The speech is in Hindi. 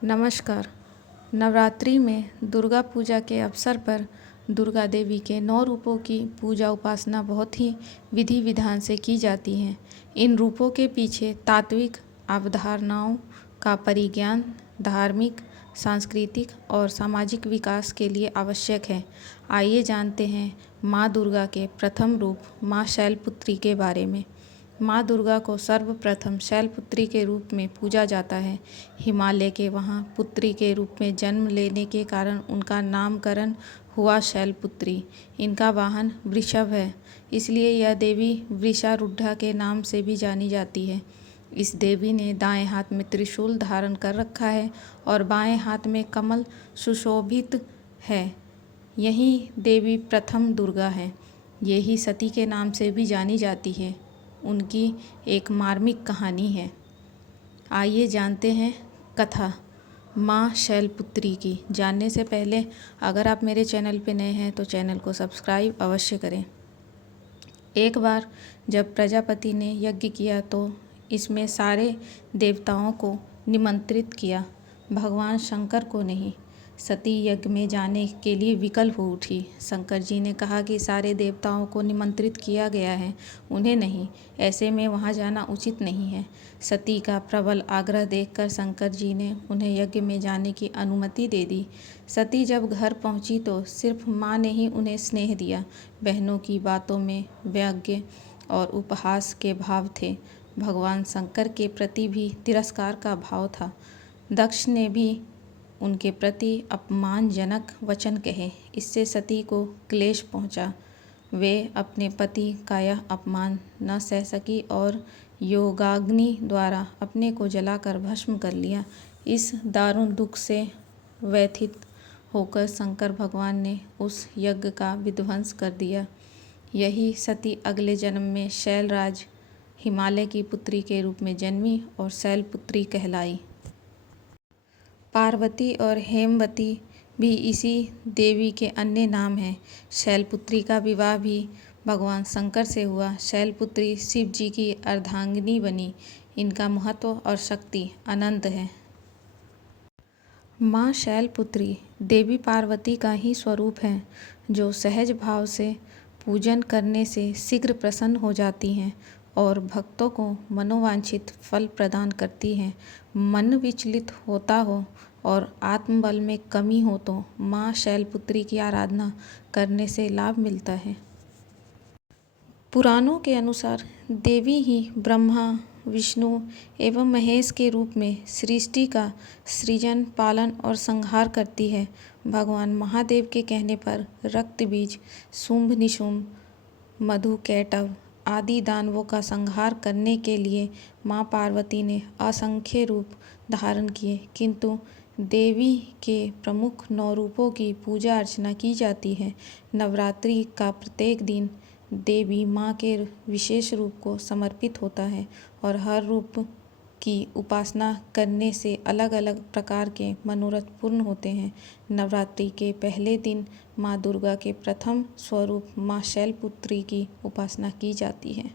नमस्कार। नवरात्रि में दुर्गा पूजा के अवसर पर दुर्गा देवी के 9 रूपों की पूजा उपासना बहुत ही विधि विधान से की जाती है। इन रूपों के पीछे तात्विक अवधारणाओं का परिज्ञान धार्मिक, सांस्कृतिक और सामाजिक विकास के लिए आवश्यक है। आइए जानते हैं माँ दुर्गा के प्रथम रूप माँ शैलपुत्री के बारे में। माँ दुर्गा को सर्वप्रथम शैलपुत्री के रूप में पूजा जाता है। हिमालय के वहाँ पुत्री के रूप में जन्म लेने के कारण उनका नामकरण हुआ शैलपुत्री। इनका वाहन वृषभ है, इसलिए यह देवी वृषारूढ़ा के नाम से भी जानी जाती है। इस देवी ने दाएं हाथ में त्रिशूल धारण कर रखा है और बाएं हाथ में कमल सुशोभित है। यही देवी प्रथम दुर्गा है। यही सती के नाम से भी जानी जाती है। उनकी एक मार्मिक कहानी है। आइए जानते हैं कथा माँ शैलपुत्री की। जानने से पहले अगर आप मेरे चैनल पर नए हैं तो चैनल को सब्सक्राइब अवश्य करें। एक बार जब प्रजापति ने यज्ञ किया तो इसमें सारे देवताओं को निमंत्रित किया, भगवान शंकर को नहीं। सती यज्ञ में जाने के लिए विकल हो उठी। शंकर जी ने कहा कि सारे देवताओं को निमंत्रित किया गया है, उन्हें नहीं, ऐसे में वहां जाना उचित नहीं है। सती का प्रबल आग्रह देखकर शंकर जी ने उन्हें यज्ञ में जाने की अनुमति दे दी। सती जब घर पहुंची तो सिर्फ माँ ने ही उन्हें स्नेह दिया। बहनों की बातों में व्यंग्य और उपहास के भाव थे। भगवान शंकर के प्रति भी तिरस्कार का भाव था। दक्ष ने भी उनके प्रति अपमानजनक वचन कहे। इससे सती को क्लेश पहुंचा। वे अपने पति का यह अपमान न सह सकी और योगाग्नि द्वारा अपने को जलाकर भस्म कर लिया। इस दारुण दुख से व्यथित होकर शंकर भगवान ने उस यज्ञ का विध्वंस कर दिया। यही सती अगले जन्म में शैलराज हिमालय की पुत्री के रूप में जन्मी और शैलपुत्री कहलाई। पार्वती और हेमवती भी इसी देवी के अन्य नाम हैं। शैलपुत्री का विवाह भी भगवान शंकर से हुआ। शैलपुत्री शिव जी की अर्धांगिनी बनी। इनका महत्व और शक्ति अनंत है। माँ शैलपुत्री देवी पार्वती का ही स्वरूप है, जो सहज भाव से पूजन करने से शीघ्र प्रसन्न हो जाती हैं और भक्तों को मनोवांछित फल प्रदान करती हैं। मन विचलित होता हो और आत्मबल में कमी हो तो माँ शैलपुत्री की आराधना करने से लाभ मिलता है। पुराणों के अनुसार देवी ही ब्रह्मा, विष्णु एवं महेश के रूप में सृष्टि का सृजन, पालन और संहार करती है। भगवान महादेव के कहने पर रक्त बीज, शुंभ निशुंभ, मधुकैटभ आदि दानवों का संहार करने के लिए माँ पार्वती ने असंख्य रूप धारण किए, किंतु देवी के प्रमुख 9 रूपों की पूजा अर्चना की जाती है। नवरात्रि का प्रत्येक दिन देवी माँ के विशेष रूप को समर्पित होता है और हर रूप की उपासना करने से अलग अलग प्रकार के मनोरथ पूर्ण होते हैं। नवरात्रि के पहले दिन माँ दुर्गा के प्रथम स्वरूप माँ शैलपुत्री की उपासना की जाती है।